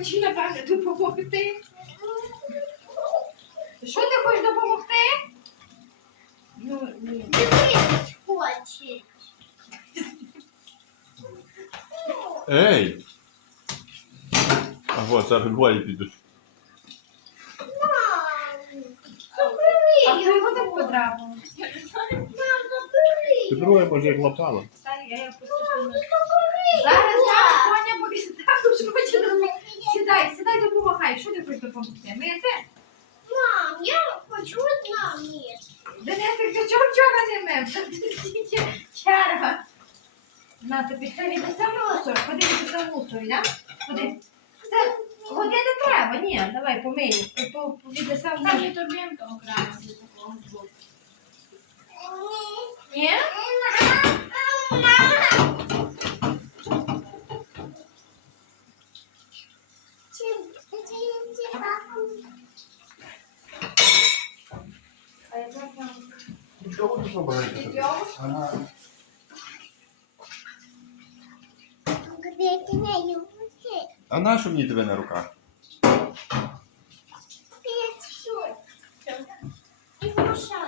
хоче напевно допомогти. Що ти хочеш допомогти? Ну, ні. Дивись хоче. Ей! А вот, зараз голі підуть. Мам. А подрав? Мам, забери. Ти друге, може, як ну забери Зараз його. буде також хоче допомогти. Сідай, сідай, допомагай. Що ти хочеш допомогти? Мити? Мам, я хочу одна місце. Денисик, ти чого вчора не мив? Та ти стільки черга. На тобі це віднесе мусор. Ходи віднесе мусор, да? Ходи. Це води не треба, ні, давай помию. По- по- Віднесе в Там мусор. є торбинка окремо Чого тут обрати? А на що мені тебе на руках? І хороша.